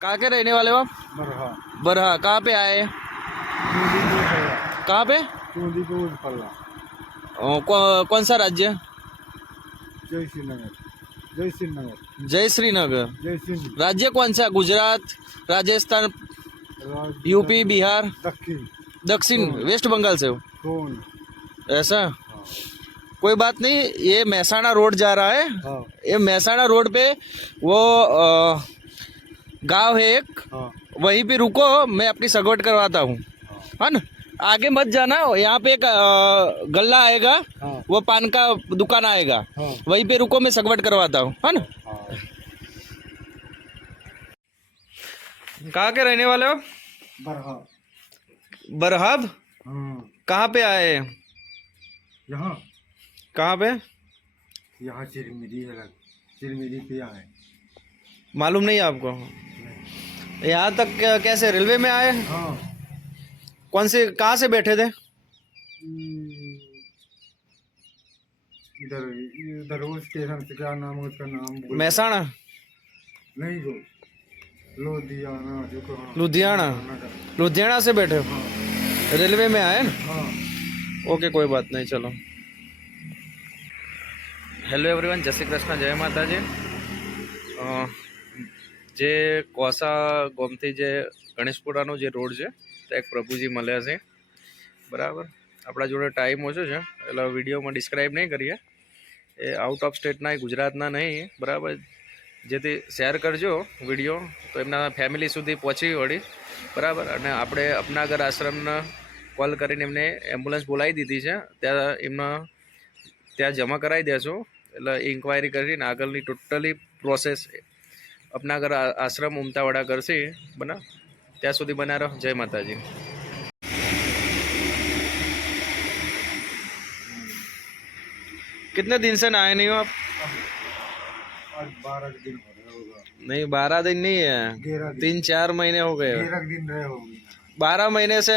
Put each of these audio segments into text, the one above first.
कहाँ के रहने वाले हो आप? बरहा बरहा। कहाँ पे आए? चूंदी को फल्ला कहाँ पे? चूंदी को फल्ला कौन सा राज्य? जय श्रीनगर जय श्रीनगर जय श्रीनगर। जय सिंह राज्य कौन सा? गुजरात, राजस्थान, राज्य यूपी, बिहार, दक्षिण दक्षिण, वेस्ट बंगाल से हो? कौन ऐसा? हाँ कोई बात नहीं, ये महसाणा रोड जा रहा है। हाँ ये महसाणा रोड पे वो गांव है एक, हाँ वहीं पे रुको, मैं अपनी सगवट करवाता हूँ, है ना? आगे मत जाना, यहाँ पे एक गल्ला आएगा, हाँ वो पान का दुकान आएगा, हाँ वहीं पे रुको, मैं सगवट करवाता हूँ, है ना? हाँ कहाँ के रहने वाले हो? बरहा बरहब। हाँ कहाँ पे आए हैं? यहाँ कहाँ पे? यहाँ चिरमिरी है लग चिरमिरी पे आए मालूम नहीं आपको? यहाँ तक कैसे, रेलवे में आए? हाँ कौन से, कहाँ से बैठे थे? इधर इधर वो स्टेशन से क्या नाम है उसका नाम भूल महसाणा, नहीं जो लुधियाना जो कहाँ लुधियाना। लुधियाना से बैठे हो? हाँ रेलवे में आए ना? हाँ ओके, कोई बात नहीं, चलो। હેલો એવરીવન, જય શ્રી કૃષ્ણ, જય માતાજી। જે કોસા ગોમથી જે ગણેશપુરાનો જે રોડ છે ત્યાં એક પ્રભુજી મળ્યા છે, બરાબર। આપણા જોડે ટાઈમ ઓછો છે એટલે વિડીયોમાં ડિસ્ક્રાઈબ નહીં કરીએ। એ આઉટ ઓફ સ્ટેટના, ગુજરાતના નહીં, બરાબર। જેથી શેર કરજો વિડીયો, તો એમના ફેમિલી સુધી પહોંચી વળી, બરાબર। અને આપણે અપનાગર આશ્રમના કોલ કરીને એમને એમ્બ્યુલન્સ બોલાવી દીધી છે, ત્યાં એમના ત્યાં જમા કરાવી દેશો, એટલે ઇન્ક્વાયરી કરીને આગળની ટોટલી પ્રોસેસ અપનાગર આશ્રમ ઉમતાવાડા કરશે, બના। ત્યાં સુધી બના રહો। જય માતાજી। कितने दिन से नहाए नहीं हो आप? आज 12 दिन हो रहे होगा नहीं, 12 दिन नहीं है, 11 दिन 3-4 महीने हो गए। 11 दिन रहे होगी 12 महीने से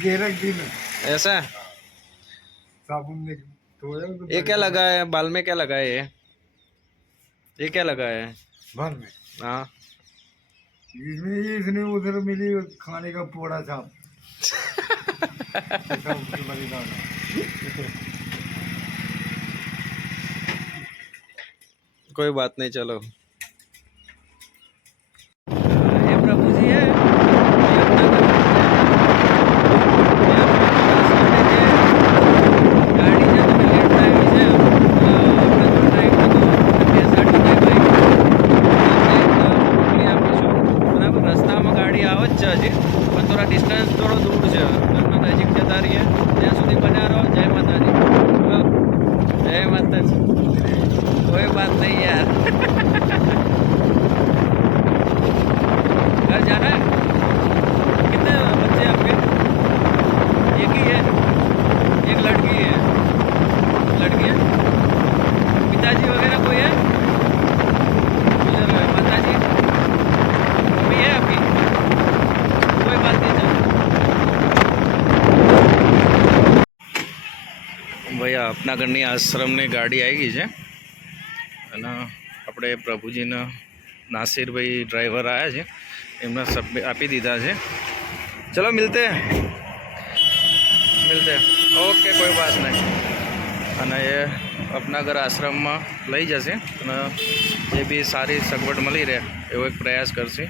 11 दिन ऐसा? साबुन ने धोया तो ये क्या लगा है बाल में? क्या लगा है ये क्या लगा है? भर में हाँ, इसमें इसने उधर मिली खाने का पोड़ा छाप ऐसा उसके बलिदान है। कोई बात नहीं, चलो। ये प्रभु जी है, ગાડી છે તો લેટ આવી છે, આપણે તો ટાઈમ હતો બેસાડી દે ભાઈ, મોકલી આપીશું, બરાબર। રસ્તામાં ગાડી આવે જ છે હજી, પણ થોડા ડિસ્ટન્સ થોડો દૂર છે, ઘરના નજીક જતા રહીએ, ત્યાં સુધી બન્યા રહો। જય માતાજી, જય માતાજી। कोई बात नहीं यार। घर जाना है? कितने बच्चे आपके? एक ही है? एक लड़की है? लड़की है? पिताजी वगैरह कोई है? गुजर गए। माताजी मम्मी है आपकी? कोई बात नहीं, चलो भैया। अपना घરની આશ્રમની ગાડી આવી ગઈ છે અને આપણે પ્રભુજીના નાસિરભાઈ ડ્રાઈવર આવ્યા છે, એમને સબ આપી દીધા છે। ચલો મિલતે મિલતે, ઓકે, કોઈ વાત નહીં। અને એ અપનાગર આશ્રમમાં લઈ જશે અને જે બી સારી સગવડ મળી રહે એવો એક પ્રયાસ કરશે।